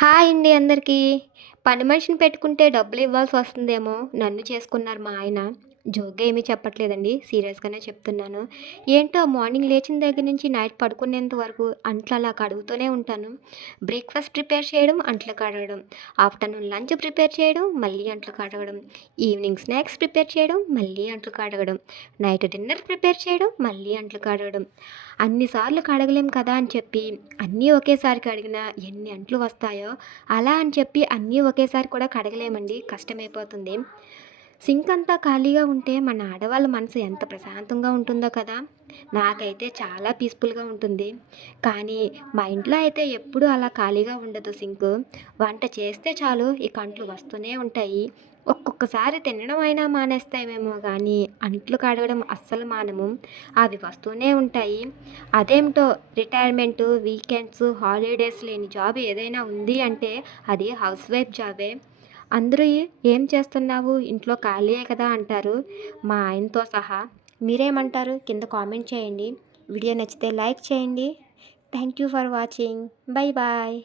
Hi అండి అందరికీ. పని మనిషిని పెట్టుకుంటే డబ్బులివ్వాల్సొస్తుందేమో, నన్ను చేసుకున్నారు మా ఆయన. జోక్‌గా ఏమీ చెప్పట్లేదండి. సీరియస్‌గానే చెప్తున్నాను. ఏంటో మార్నింగ్ లేచిన దగ్గర నుంచి నైట్ పడుకునేంత వరకు అంట్లు అలా కడుగుతూనే ఉంటాను. బ్రేక్‌ఫాస్ట్ ప్రిపేర్ చేయడం, అంట్లు కడగడం. ఆఫ్టర్‌నూన్ లంచ్ ప్రిపేర్ చేయడం, మళ్ళీ అంట్లు కడగడం. ఈవినింగ్ స్నాక్స్ ప్రిపేర్ చేయడం, మళ్ళీ అంట్లు కడగడం. నైట్ డిన్నర్ ప్రిపేర్ చేయడం, మళ్ళీ అంట్లు కడగడం. అన్ని సార్లు కడగలేం కదా అని చెప్పి, అన్నీ ఒకేసారి కడిగినా ఎన్ని అంట్లు వస్తాయో, అలా అని చెప్పి అన్నీ ఒకేసారి కూడా కడగలేమండి. కష్టమైపోతుంది. సింక్ అంతా ఖాళీగా ఉంటే మన ఆడవాళ్ళ మనసు ఎంత ప్రశాంతంగా ఉంటుందో కదా! నాకైతే చాలా పీస్‌ఫుల్‌గా ఉంటుంది. కానీ మా ఇంట్లో అయితే ఎప్పుడూ అలా ఖాళీగా ఉండదు సింకు. వంట చేస్తే చాలు ఇక అంట్లు వస్తూనే ఉంటాయి. ఒక్కొక్కసారి తినడం అయినా మానేస్తామేమో గానీ, అంట్లు కడగడం అస్సలు మానము. అవి వస్తూనే ఉంటాయి. అదేమిటో రిటైర్మెంటు, వీకెండ్స్, హాలిడేస్ లేని జాబ్ ఏదైనా ఉంది అంటే అది హౌస్ వైఫ్ జాబే. అందరూ "ఏం చేస్తున్నావు? ఇంట్లో ఖాళీయే కదా" అంటారు. మా ఆయనతో సహా. మీరేమంటారు? కింద కామెంట్ చేయండి. వీడియో నచ్చితే లైక్ చేయండి. Thank you for watching. Bye bye.